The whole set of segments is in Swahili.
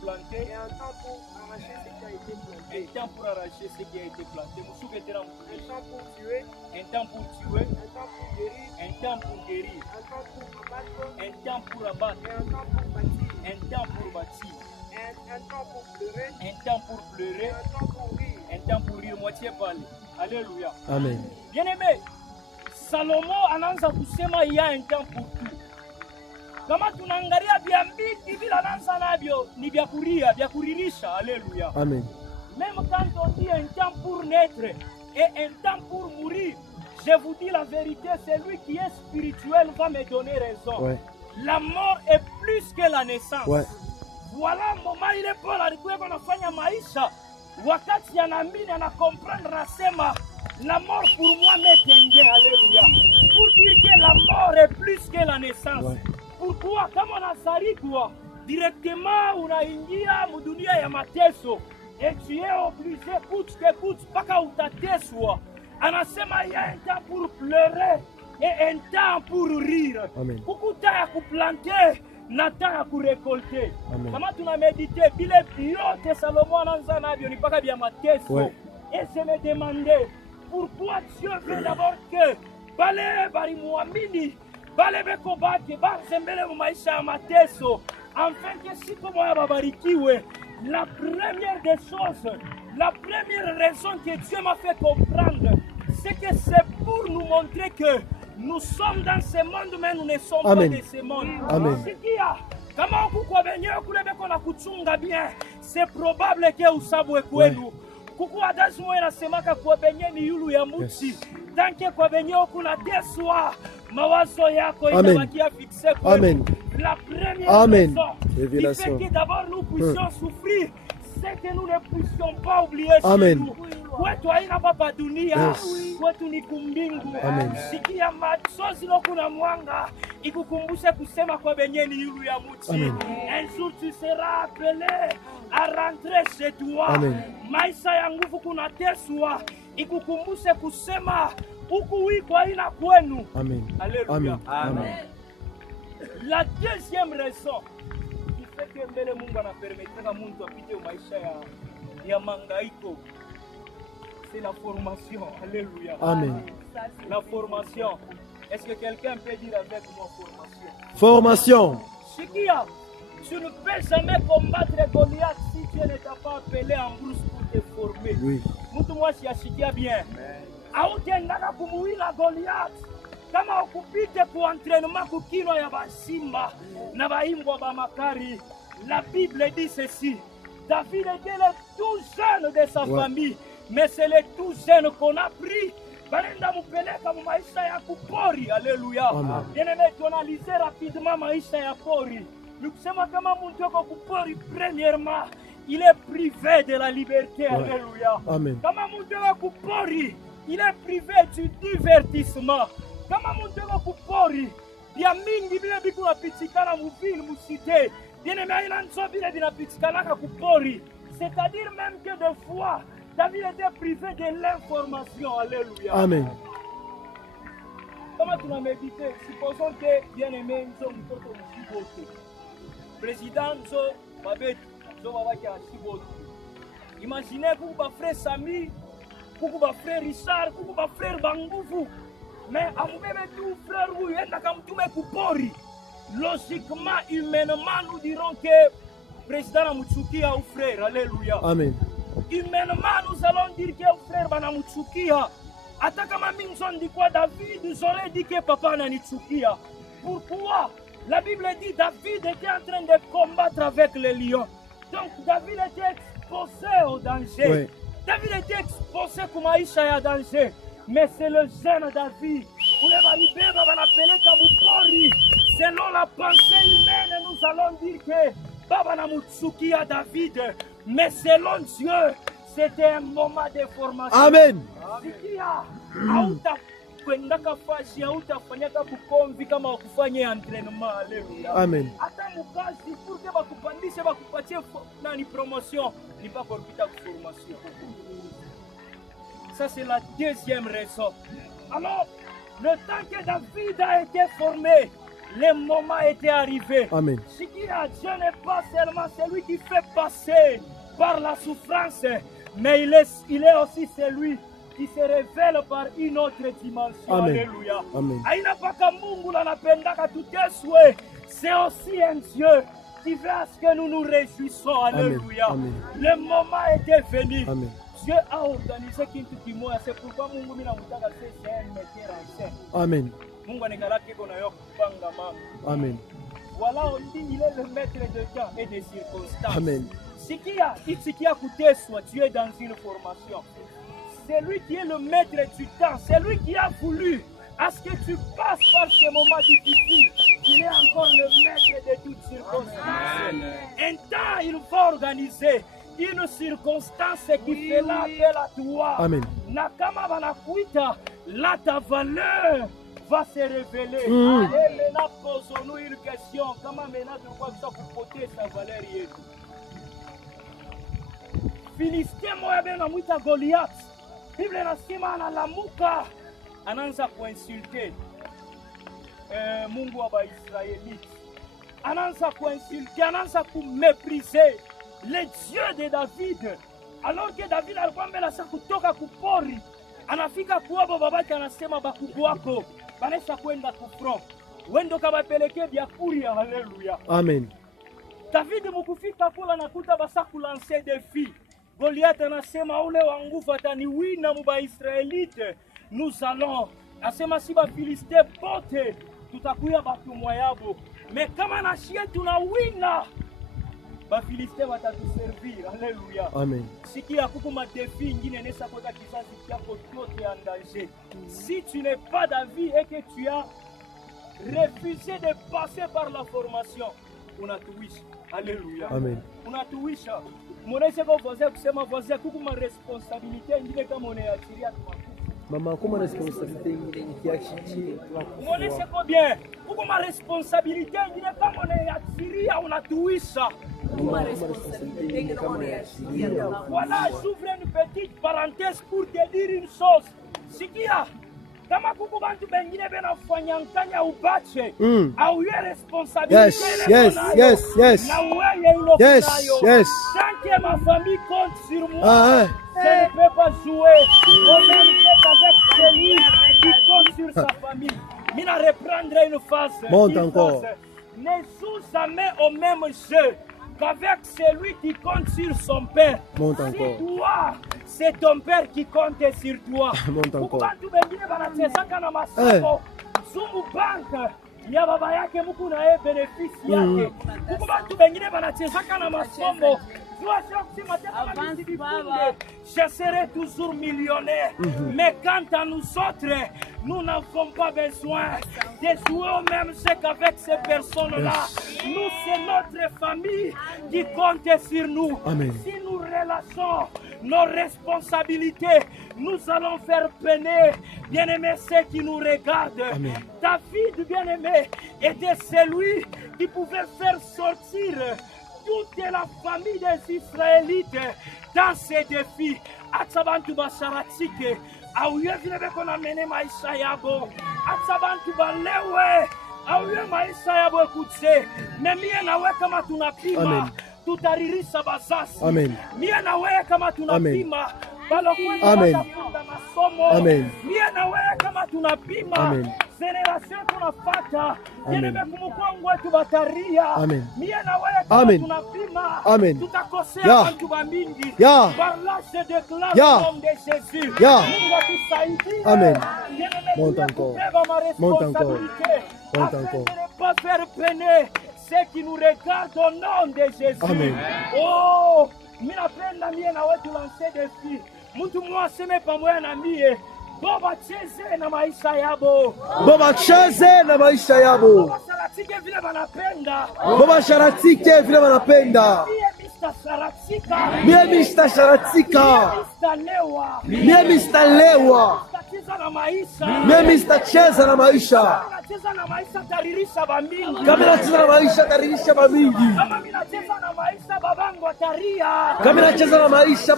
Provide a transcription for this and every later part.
planté. Et un temps pour arracher ce qui a été planté. Un temps pour arracher ce qui a été planté. Un temps pour tuer. Un temps pour tuer. Un temps pour guérir. Un temps pour guérir. Un temps pour abattre. Un temps pour abattre. Et un temps pour bâtir. Un temps pour bâtir. Un temps pour pleurer. Un temps pour pleurer. Et un temps pour rire. Un temps pour rire. Moitié parler. Alléluia. Amen. Bien aimé, Salomo anaanza kusema il y a un temps pour tout. Kama tunaangalia vya mbili vile anaanza navyo ni vya kuria, vya kuririsha. Alléluia. Amen. Même quand on dit un temps pour naître et un temps pour mourir, je vous dis la vérité, celui qui est spirituel va me donner raison. Ouais. La mort est plus que la naissance. Ouais. Voilà moment ile Paul alikuwa anafanya maisha wakati anaamini anakomprendre nasema la mort pour moi m'est endée. Alléluia. Pour dire que la mort est plus que la naissance. Ouais. Pourquoi kama unazaliwa directement unaingia mudunia ya mateso et tu es obligé coûte que coûte mpaka utateswa. Anasema il y a un temps pour pleurer et un temps pour rire. Amen. Kukuta ya kuplanter na temps ya kurekolter. Amen. Kama tunamedite vile vyote Salomo anaanza navyo ni mpaka vya mateso. Ouais. Et je me demandais pourquoi Dieu veut d'abord que bale balimwamini bale beko bake bazembele mu maisha ya mateso afin que siku moja babarikiwe. La première des choses, la première raison que Dieu m'a fait comprendre, c'est que c'est pour nous montrer que nous sommes dans ce monde, mais nous ne sommes Amen. pas de ce monde. Amen. Sikia, kama ukukwa benyewe kule beko na kuchunga bien, c'est probable que usabwe kwenu. Kuku adazi moja nasemaka kwa benye ni yulu ya muti. Yes. Tanke kwa benye kuna deswa, mawazo yako Amen. inabakia fixe kwenu. Amen. La première Amen. raison qui Révélation. fait que d'abord nous puissions souffrir, c'est que nous ne puissions pas oublier Amen. chez nous. Kwetu haina papa dunia, Yes. kwetu ni kumbingu. Amen. Sikia machozi kuna mwanga, ikukumbushe kusema kwa benye ni yulu ya muti. Amen. Un jour tu seras appelé à rentrer chez toi. Amen. Maisha ya nguvu kuna teswa, ikukumbushe kusema huku wiko haina kwenu. Amen. Alléluia. Amen. Amen. La deuxième raison qui fait que mbele Mungu anapermetaka mtu apite maisha ya mangaiko, c'est la formation. Alléluia. Amen. La formation. Est-ce que quelqu'un peut dire avec moi formation? Formation. Sikia, tu ne peux jamais combattre Goliath si Dieu ne t'a pas appelé en brousse pour te former. Oui. Mtu mwasi asikia bien. Hautaendaka kumuwila Goliath kama ukupite ku entraînement kukino ya basimba na baimbwa ba makari. La Bible dit ceci: David était le tout jeune de sa famille, mais c'est le tout jeune qu'on a pris. Barenda mupeleka mu maisha ya kupori. Alléluia. Bien-aimé, tuanalize rapidement maisha ya pori. Nikusema kama mtu yuko kupori, premièrement, il est privé de la liberté. Alléluia. Amen. Kama mtu yuko kupori, il est privé du divertissement. Kama mtu yuko kupori, vya mingi vile biku napitikana muvili musite. Bien-aimé, ina nso vile vinapitikanaka kupori. C'est-à-dire même que des fois, David était privé de l'information. Alléluia. Amen. Comment tu l'as médité? Supposons que bien-aimé nso mtoto msibote. Président nso babetu, nso babaki asibote. Imaginez kuku ba frère Sami, kuku ba frère Richard, kuku ba frère Banguvu. Mais amubebe tu frère huyu enda kamtume kupori. Logiquement, humainement, nous dirons que président Namuchukia ou frère. Alléluia. Amen. Humainement, nous allons dire que frère Banamuchukia. Hata kama mimi ndi kwa David, j'aurais dit que papa ananichukia. Pourquoi? La Bible dit David était en train de combattre avec les lions. Donc David était exposé au danger. Oui. David était exposé comme maisha ya danger. Mais c'est le jeune David. Selon la pensée humaine, nous allons dire que Baba Namutsukia David. Mais selon Dieu, c'était un moment de formation. Amen. Sikia, hautakwendaka fashi, hautafanyaka kukomvi kama wakufanya entraînement. Alléluia. Amen. Hata mukazi pour que bakupandishe bakupatie nani promotion, ni pas pour kupita formation. Ça c'est la deuxième raison. Alors, le temps que David a été formé, le moment était arrivé. Amen. Sikia, Dieu n'est pas seulement celui qui fait passer par la souffrance, mais il est aussi celui qui se révèle par une autre dimension. Amen. Alléluia. Amen. Aina paka Mungu anapendaka tuteswe. C'est aussi un Dieu qui veut à ce que nous nous réjouissons. Alléluia. Amen. Le moment était venu. Amen. Dieu a organisé kitu kimoya. C'est pourquoi Mungu mina mutaka c'est un metteur en scène. Amen. Mungu anakalaki kona yo kupanga mambo. Amen. Voilà, on dit il est le maître de temps et des circonstances. Amen. Sikia kuteswa, tu es dans une formation. C'est lui qui est le maître du temps. C'est lui qui a voulu à ce que tu passes par ce moment difficile. Il est encore le maître de toutes circonstances. Un temps, il va organiser une circonstance qui fait l'appel à toi. Amen. Nakama banakuita, là ta valeur va se révéler. Et maintenant, posons-nous une question. Comment maintenant tu vois ça pour porter sa valeur yetu? Philistin moya bena mwita Goliath. Bible inasema analamuka, anaanza kuinsulter Mungu wa Israelite. Anaanza kuinsulter, anaanza kumépriser le Dieu de David. Alors que David alikuwa mbele sasa kutoka kupori. Anafika kuabo babake anasema bakubwa wako banaweza kwenda kufront. Wendo kabapeleke vyakuria. Haleluya. Amen. David mukufika kula nakuta basa kulancer défi. Goliath anasema ule wa nguvu ataniwina muba Israelite. Nous allons asema si ba Filiste pote tutakuya batumwa yabo. Mais kama na shie tunawina ba Filiste watatuservir. Alléluia. Amen. Sikia kuko ma défi ingine nesa kota kizazi kyako yote en danger. Si tu n'es pas David et que tu as refusé de passer par la formation, unatuwisha. Alléluia. Amen. Unatuwisha. Mwoneshe kwa voisin kusema voisin kuko ma responsabilité ingine kama unayachiria kwa Mama, comment responsabilité qui a acheté? mwoneshe kwa bien. Kuko ma responsabilité ingine kama unayachiria unatuwisha. Voilà, j'ouvre une petite parenthèse pour te dire une chose. Sikia, kama kuko bantu bengine benafanya nkanya ubache, au ye responsabilité. Yes. Na weye ilo kunayo. Yes. Tant que ma famille compte sur moi, je ne peux pas jouer au même jeu qu'avec celui qui compte sur sa famille. Mina reprendrai une phase. Monte encore. Ne joue jamais au même jeu qu'avec celui qui compte sur son père. Monte Si encore. toi, c'est ton père qui compte sur toi. Monte encore. Bantu bengine banachezaka na masomo. Zumu bank ya baba yake muku na yeye benefisi yake. Kuko bantu bengine banachezaka na masomo. Je serai toujours millionnaire. Mais quant à nous autres, nous n'avons pas besoin de jouer au même jeu qu'avec ces personnes-là. Nous, c'est notre famille qui compte sur nous. Amen. Si nous relâchons nos responsabilités, nous allons faire peiner, bien-aimés, ceux qui nous regardent. Amen. David, bien-aimé, était celui qui pouvait faire sortir toute la famille des Israélites dans ces défis. Atsabantu basharatike auye vile beko na mene maisha yabo. Atsabantu balewe auye maisha yabo ekutse. Na mie na wewe kama tunapima, Amen. tutaririsha bazasi. Amen. Mie na wewe kama tunapima, balokwenda Amen. watafunga masomo. Amen. Mie na wewe kama tunapima, Amen. generation tunafata. Amen. Yene kumukwangu wetu bataria. Amen. Mie na wewe kama Amen. tunapima. Amen. Tutakosea Ya. bantu bamingi. Ya. Par là, je déclare Ya. au nom de Jésus. Ya. Mungu atusaidie. Amen. Bien-aimé, Monte Dieu encore. couvre ma Monte encore. responsabilité. Monte Afin encore. de ne pas faire peiner ceux qui nous regardent au nom de Jésus. Amen. Oh, mimi napenda mie na wetu lance défi. Mtu mwaseme pamoja na mie. Boba cheze na maisha yabo. Boba cheze na maisha yabo. Boba salatike vile banapenda. Boba sharatike vile wanapenda. Mie mista sharatika. Mie mista lewa. Mie mista cheza na maisha. Kama nacheza na maisha taririsha bamingi. Kama nacheza na maisha babangu ataria. Kama nacheza na maisha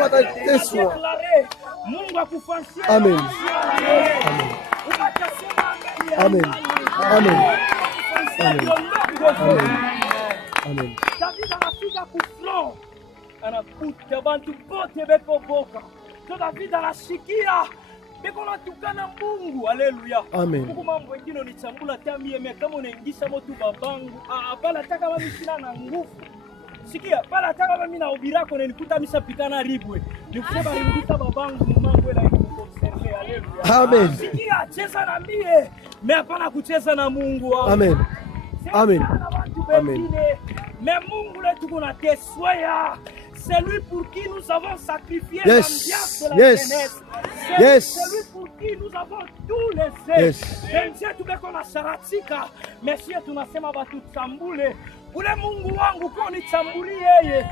batateswa. Mungu akufansie. Amen. Amen. Amen. Amen. David anafika kuflo, anakuta bantu bote beko boka. So David anashikia beko natukana Mungu. Haleluya. Amen. Huko mambo mengine unichambula tamie kama unaingisha moto babangu. Hapana, taka mimi sina na nguvu. Sikia, pala taka mimi na ubirako na nikuta mishapikana ribwe. Nikusema ringuta babangu mmangu ela ikukonserve. Haleluya. Amen. Sikia, cheza na mie, hapana kucheza na Mungu wangu. Amen. Amen. Amen. Mais Mungu letu kuna teswaya. C'est lui pour qui nous avons sacrifié Yes. l'ambiance de la Yes. jeunesse. Yes. C'est lui pour qui nous avons tout laissé. Yes. Benje tubeko na sharatika. Meshie tunasema batu tsambule. Ule Mungu wangu kwa unitambulie yeye.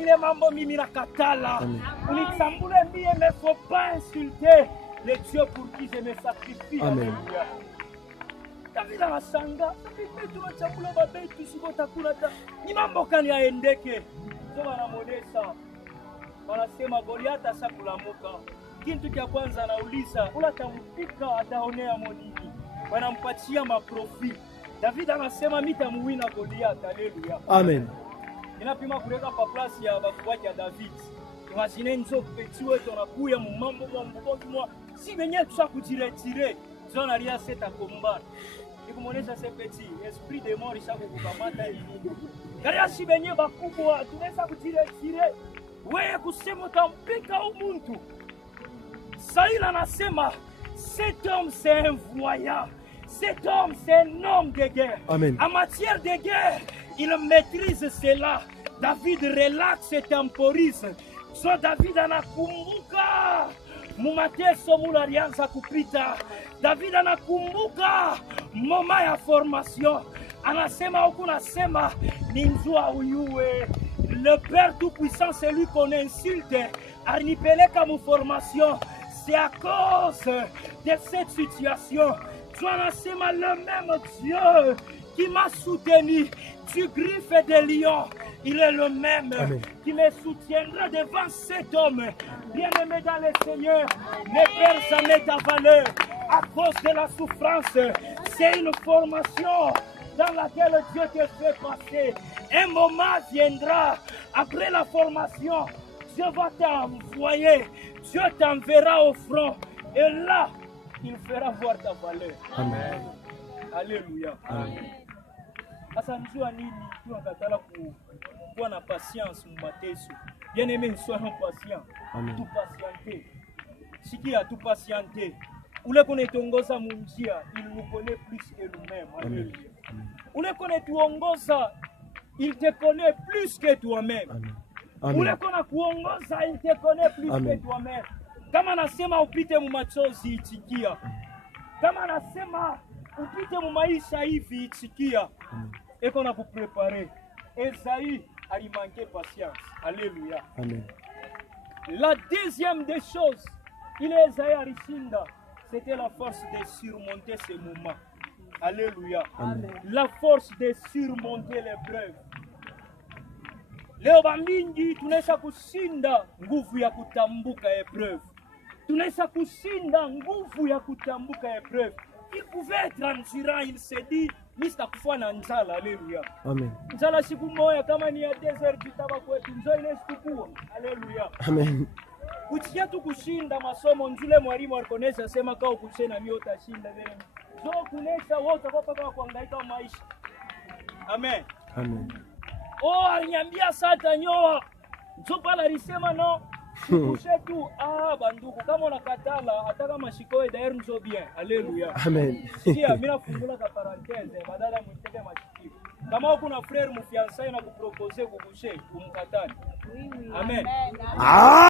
Ile mambo mimi nakatala. Unitambule mie, mais faut pas insulter les dieux pour qui je me sacrifie. Amen. David anashangaa, sasa tunachakula babetu siko takula ta. Ni mambo kani yaendeke. Sio wanamuonesha. Wanasema Goliath asakulamuka. Kitu cha kwanza anauliza, ula tampika ataonea monini. Wanampatia maprofi. David anasema mitamuwina Goliath. Haleluya. Amen. Ninapima kuleka pa place ya bakubaki ya David. Imagine nzo petit wetu anakuya mu mambo mwa si benye tusa kujiretire. Zona ria seta combat. Nikumonesha ce petit esprit de mort ishaku kukamata hivi. Kaya si benye bakubwa tunaweza kujiretire. Wewe kusema utampika umuntu. Saïl anasema cet homme c'est un voyant. Cet homme c'est un homme de guerre. Amen. En matière de guerre, il maîtrise cela. David relaxe et temporise. So David anakumbuka mumateso mulalianza kupita. David anakumbuka moma ya formation. Anasema huku nasema ni nzua uyue. Le Père Tout-Puissant, c'est lui qu'on insulte. Arnipeleka mu formation. C'est à cause de cette situation. Tu anasema le même Dieu qui m'a soutenu du griffe des lions. Il est le même. Amen. Qui me soutiendra devant cet homme. Bien-aimé dans le Seigneur, ne perds jamais ta valeur à cause de la souffrance. C'est une formation dans laquelle Dieu te fait passer. Un moment viendra, après la formation, Dieu va t'envoyer, Dieu t'enverra au front. Et là, il fera voir ta valeur. Amen. Alléluia. Amen. Asa njua nini tunakatala kuwa na patience mumateso. Bien aimé, soyons patients. Amen. Tout patienter. Sikia, tout patienter. Ule konetongoza munjia, il nous connaît plus que nous-mêmes. Alléluia. Ule konetuongoza, il te connaît plus que toi-même. Amen. Ule kona kuongoza, il te connaît plus que toi-même. Kama nasema upite mu machozi, itikia. Kama nasema upite mu maisha hivi, itikia. Eko na kuprepare. Esaïe alimanqué patience. Alléluia. Amen. La deuxième des choses, il est Esaïe alishinda, c'était la force de surmonter ces moments. Alléluia. Amen. La force de surmonter l'épreuve. Leo bamingi tunaweza kushinda nguvu ya kutambuka épreuve. Tunaweza kushinda nguvu ya kutambuka épreuve. Il pouvait être endurant, il s'est dit, mista kufa na njala. Alléluia. Amen. Njala siku moja kama ni ya desert kitaba kwetu njoo ile siku. Alléluia. Amen. Uchikia tu kushinda masomo njule mwalimu alikonesha sema kao kuchena mimi utashinda vile. Njoo kunesha wote kwa paka kuhangaika maisha. Amen. Amen. Oh, aliniambia sasa nyoa. Njoo pala alisema no. Kushe tu banduku kama unakatala hata kama shikoe dair njoo bien. Alléluia. Amen. Sikia mimi nafungula ka parenthèse badala mwiteke mashikio. Kama uko na frère mfiançaye na kupropose kukushe kumkatani. Amen.